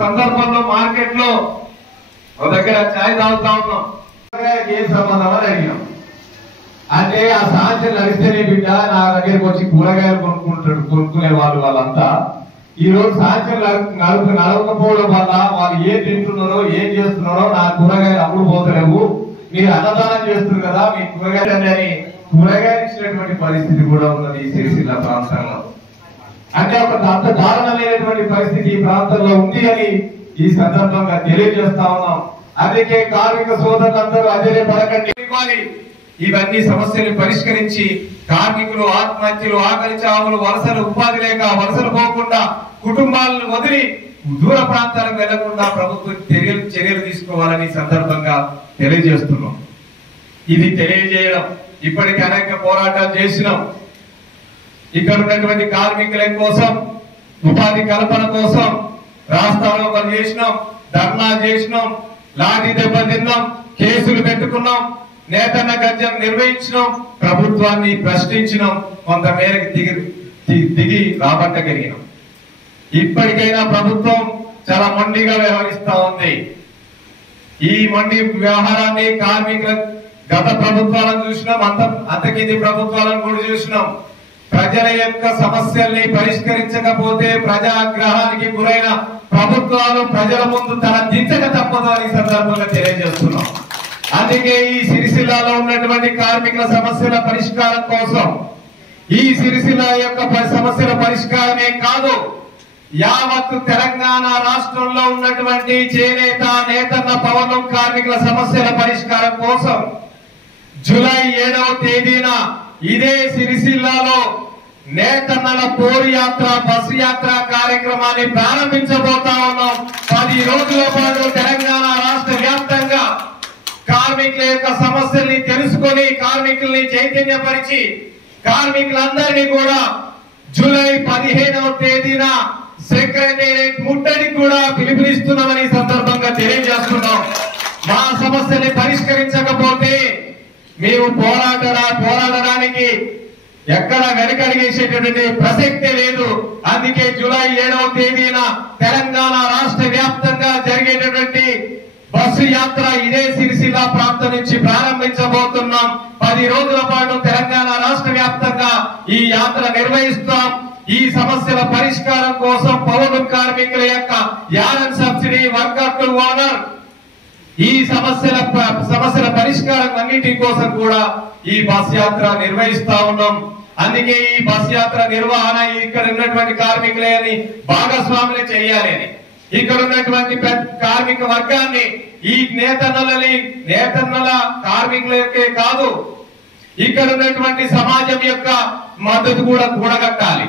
సందర్భంలో మార్కెట్ లో దగ్గర చాయ్ తాగుతా ఉన్నాం, ఏం సంబంధం అని అడిగినాం. అంటే ఆ సాయంత్రం నడిస్తేనే బిడ్డ నా దగ్గరికి వచ్చి కూరగాయలు కొనుక్కునే వాళ్ళంతా ఈ రోజు సాయంత్రం నడవకపోవడం వల్ల వాళ్ళు ఏం తింటున్నారో ఏం చేస్తున్నారో నా కూరగాయలు అప్పుడు పోతలేవు, మీరు అన్నదానం చేస్తున్నారు కదా మీ కూరగాయలు అని కూరగాయలు ఇచ్చినటువంటి పరిస్థితి కూడా ఉన్నది ఈ సిరిసిల్ల ప్రాంతంలో. అంటే ఒక అంత దారుణమైనటువంటి పరిస్థితి ఈ ప్రాంతంలో ఉంది అని ఈ సందర్భంగా తెలియజేస్తా ఉన్నాం. అందుకే కార్మిక సోదరులందరూ అదే పడకండి, ఇవన్నీ సమస్యలు పరిష్కరించి కార్మికులు ఆత్మహత్యలు, ఆకలి చావులు, వలసలు, ఉపాధి లేక వలసలు పోకుండా కుటుంబాలను వదిలి దూర ప్రాంతాలకు వెళ్లకుండా ప్రభుత్వం చర్యలు తీసుకోవాలని సందర్భంగా తెలియజేస్తున్నాం. ఇది తెలియజేయడం ఇప్పటికీ అనేక పోరాటాలు చేసినాం. ఇక్కడ ఉన్నటువంటి కార్మికుల కోసం ఉపాధి కల్పన కోసం రాస్తారోకలు చేసినాం, ధర్నా చేసినాం, లాఠీ దెబ్బ తిన్నాం, కేసులు పెట్టుకున్నాం, నేతన్న గర్జన నిర్వహించినాం, ప్రభుత్వాన్ని ప్రశ్నించినాం, కొంత మేరకు దిగి రాబట్టగలిగినాం. ఇప్పటికైనా ప్రభుత్వం చాలా మొండిగా వ్యవహరిస్తా ఉంది. ఈ మొండి వ్యవహారాన్ని కార్మికుల గత ప్రభుత్వాలను చూసినాం, అంతకింది ప్రభుత్వాలను కూడా చూసినాం. ప్రజల యొక్క సమస్యల్ని పరిష్కరించకపోతే ప్రజాగ్రహానికి గురైన ప్రభుత్వాలు ప్రజల ముందు తన దించక తప్పదు అని సందర్భంగా తెలియజేస్తున్నాం. అందుకే ఈ సిరిసిల్లలో ఉన్నటువంటి కార్మికుల సమస్యల పరిష్కారం కోసం, ఈ సిరిసిల్ల యొక్క సమస్యల పరిష్కారమే కాదు, యావత్తు తెలంగాణ రాష్ట్రంలో ఉన్నటువంటి చేనేత నేతన్న పౌరులు కార్మికుల సమస్యల పరిష్కారం కోసం జూలై 7వ తేదీన ఇదే సిరిసిల్లలో నేతన్నల పోరు యాత్ర, బస్సు యాత్ర కార్యక్రమాన్ని ప్రారంభించబోతా ఉన్నాం. 10 రోజుల పాటు తెలంగాణ రాష్ట్ర వ్యాప్తంగా కార్మికుల యొక్క సమస్యల్ని తెలుసుకొని కార్మికుల్ని చైతన్యపరిచి కార్మికులందరినీ కూడా జూలై 15వ తేదీన సెక్రటేరియట్ ముట్టడికి కూడా పిలుపునిస్తున్నామని సందర్భంగా తెలియజేస్తున్నాం. మా సమస్యని పరిష్కరించకపోతే మేము పోరాడడానికి ఎక్కడ వెనకడిగేసేటటువంటి ప్రసక్తే లేదు. అందుకే జూలై 7వ తేదీన తెలంగాణ రాష్ట్ర వ్యాప్తంగా జరిగేటటువంటి బస్సు యాత్ర ఇదే సిరిసిల్ల ప్రాంతం నుంచి ప్రారంభించబోతున్నాం. 10 రోజుల పాటు తెలంగాణ రాష్ట్ర వ్యాప్తంగా ఈ యాత్ర నిర్వహిస్తాం. ఈ సమస్యల పరిష్కారం కోసం పౌర కార్మికుల యొక్క యార్న్ సబ్సిడీ, వర్కర్ ఓనర్ ఈ సమస్యల పరిష్కారం అన్నిటి కోసం కూడా ఈ బస్ యాత్ర నిర్వహిస్తా ఉన్నాం. అందుకే ఈ బస్ యాత్ర నిర్వహణ ఇక్కడ ఉన్నటువంటి కార్మికులని భాగస్వాములు చేయాలని, ఇక్కడ ఉన్నటువంటి కార్మిక వర్గాన్ని ఈ నేతన్నల కార్మికులకే కాదు ఇక్కడ ఉన్నటువంటి సమాజం యొక్క మద్దతు కూడా కూడగట్టాలి.